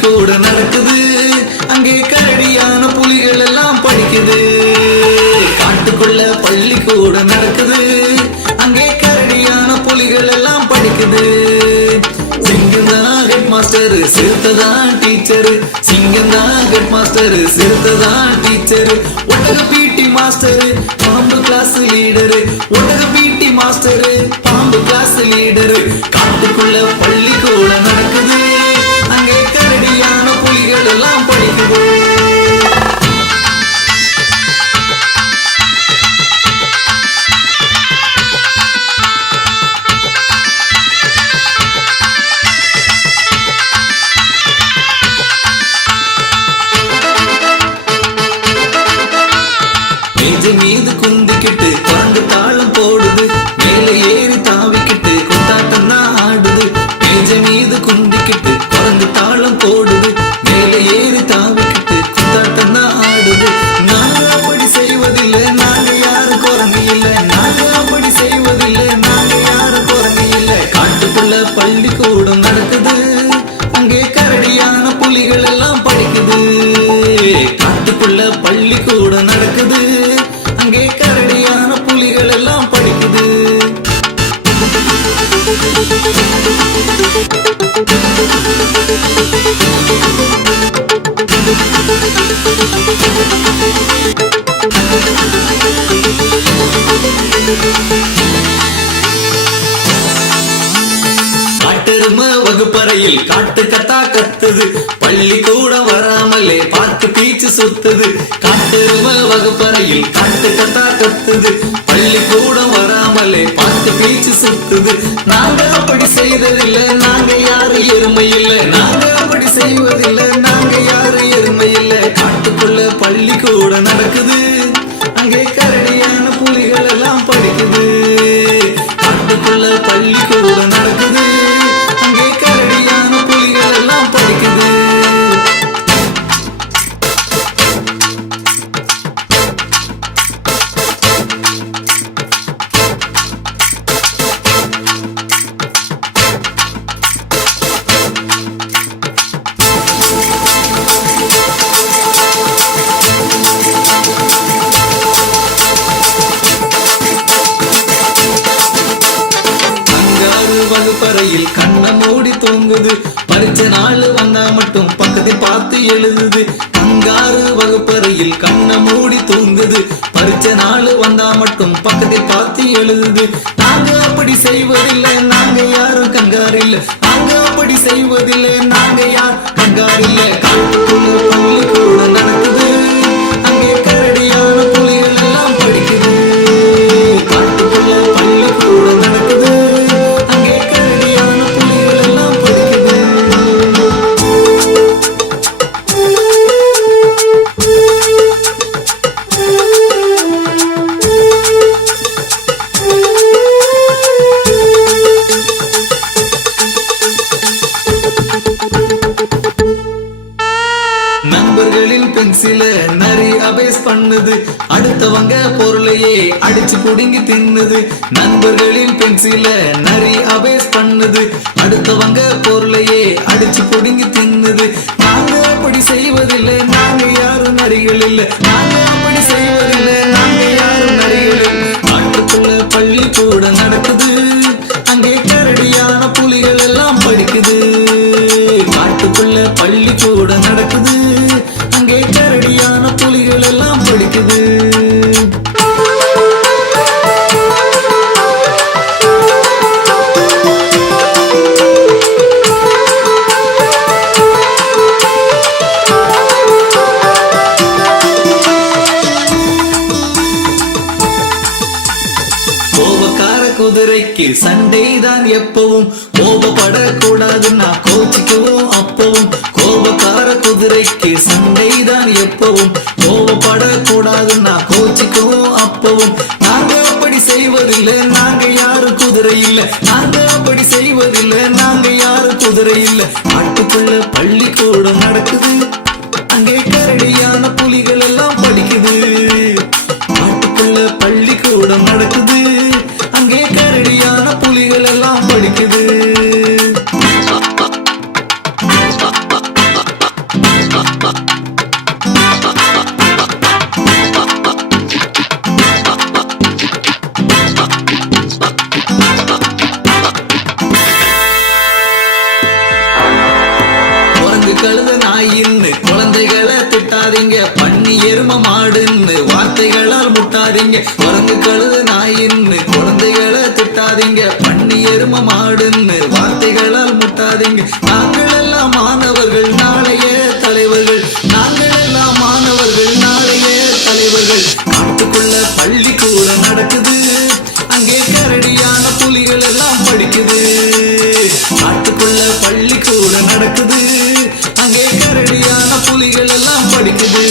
பள்ளிக்கூட நடக்குது, அங்கே கரடியான புலிகள் எல்லாம் படிக்குது. காட்டுக்குள்ள பள்ளிக்கூட நடக்குது, அங்கே கரடியான புலிகள் எல்லாம் படிக்குது. சிங்கம்தான் ஹெட் மாஸ்டர், சிறுத்தைதான் டீச்சர். சிங்கம்தான் ஹெட் மாஸ்டர், சிறுத்தைதான் டீச்சர். ஒட்டக பிடி மாஸ்டர், பாம்பு கிளாஸ் லீடரு. ஒட்டக பிடி மாஸ்டர், பாம்பு கிளாஸ் லீடரு. காட்டுக்குள்ள பள்ளிக்கூட நடக்குது, அங்கே கரடியான புலிகள் எல்லாம் படிக்குது. மீது குந்திக்கிட்டு குரங்கு தாளம் போடுது, மேலே ஏறி தாவிக்கிட்டு கொண்டாட்டம் தான் ஆடுது. மேஜ மீது குந்திக்கிட்டு குரங்கு தாளம் போடுது, மேலே ஏறி தாவிக்கிட்டு கொண்டாட்டம் தான் ஆடுது. நாங்க அப்படி செய்வதில்லை, நாங்க யாரும் குரங்கு இல்லை. நாங்க அப்படி செய்வதில்லை, நாங்க யாரும் குரங்கு இல்லை. காட்டுக்குள்ள பள்ளிக்கூடம் நடக்குது, அங்கே கரடியான புலிகள் எல்லாம் படிக்குது. காட்டுக்குள்ள பள்ளிக்கூடம் நடக்குது, அங்கே கரடியான புலிகள் எல்லாம் படிக்குது. காட்டெருமை வகுப்பறையில் காட்டு கத்தா கத்துது, பள்ளிக்கூடம் வராமலே பார்த்து பீச்சு சுத்துது. காட்டெருமை வகுப்பறையில் காட்டு கத்தா கத்துது, பள்ளிக்கூடம் வராமலே பார்த்து பீச்சு சுத்துது. நாங்க அப்படி செய்ததில்லை, நாங்க யாரு எருமை இல்லை. நாங்க அப்படி செய்வதில்லை, நாங்க யாரு எருமை இல்லை. காட்டுக்குள்ள பள்ளிக்கூடம் நடக்குது, அங்கே கரடியான புலிகள் எல்லாம் படிக்குது. காட்டுக்குள்ள பள்ளிக்கூடம் நடக்குது, அங்கே கரடியான புலிகள் எல்லாம் படிக்குது. வகுப்பறையில் கண்ணை மூடி தூங்குது, பரீட்சை நாள் வந்தா மட்டும் பக்கத்தில் பார்த்து எழுதுது. கங்காரு வகுப்பறையில் கண்ணை மூடி தூங்குது, பரீட்சை நாள் வந்தா மட்டும் பக்கத்தில் பார்த்து எழுதுது. நாங்க அப்படி செய்வதில்லை, நாங்க யாரும் கங்காரு இல்லை. நாங்க அப்படி செய்வதில்லை, நாங்க யார் கங்காரு இல்லை. காட்டுக்குள்ள பள்ளிக்கூடம் நடக்குது, அங்கே கரடியான புலிகள் எல்லாம் படிக்குது. காட்டுக்குள்ள பள்ளிக்கூடம் நடக்குது, நண்பர்களின் பென்சில நரி அபேஸ் பண்ணுது, அடுத்தவங்க பொருளையே அடிச்சு புடுங்கி தின்னுது. நண்பர்களின் பென்சில நரி அபேஸ் பண்ணுது, அடுத்தவங்க பொருளையே அடிச்சு புடுங்கி தின்னுது. நாங்க அப்படி செய்வதில்லை, நாங்க யாரும் நரிகள் இல்லை. நாங்க அப்படி செய்வதில்லை, நாங்க யாரும் நரிகள் இல்லை. காட்டுக்குள்ள பள்ளிக்கூடம் நடக்குது, அங்கே கரடியான புலிகள் எல்லாம் படிக்குது. காட்டுக்குள்ள பள்ளிக்கூடம் நடக்குது, அங்கே கரடியான புலிகள் எல்லாம் படிக்குது. குதிரைக்கு சண்டைதான் எப்பவும், கோபப்படக்கூடாதுன்னா கோச்சிக்குவோம் அப்பவும். கோபக்கார குதிரைக்கு சண்டைதான் எப்பவும், கோபப்படக்கூடாதுன்னா கோச்சிக்குவோம் அப்பவும். நாங்க அப்படி செய்வதில்லை, நாங்க யாரும் குதிரை இல்லை. நாங்க அப்படி செய்வதில்லை, நாங்க யாரும் குதிரை இல்லை. காட்டுக்குள்ள பள்ளிக்கூடம் நடக்குது, அங்கே கரடியான புலிகள் எல்லாம் படிக்குது. காட்டுக்குள்ள பள்ளிக்கூடம் நடக்குது, அங்கே கரடியான புலிகள் எல்லாம் படிக்குது. கழுத நாயின்னு குழந்தைகளை திட்டாதீங்க, பண்ணி எரும மாடுன்னு வார்த்தைகளால் முட்டாதீங்க. குரங்கு கழுத நாயின்னு குழந்தைகளை திட்டாதீங்க, பண்ணி எரும மாடுன்னு வார்த்தைகளால் முட்டாதீங்க. நாங்கள் எல்லாம் மாணவர்கள் நாளைய தலைவர்கள், நாங்கள் எல்லாம் மாணவர்கள் நாளைய தலைவர்கள். காட்டுக்குள்ள பள்ளிக்கூட நடக்குது, அங்கே கரடியான புலிகள் எல்லாம் படிக்குது. காட்டுக்குள்ள பள்ளிக்கூட நடக்குது, அங்கே கரடியான புலிகள் எல்லாம் படிக்குது.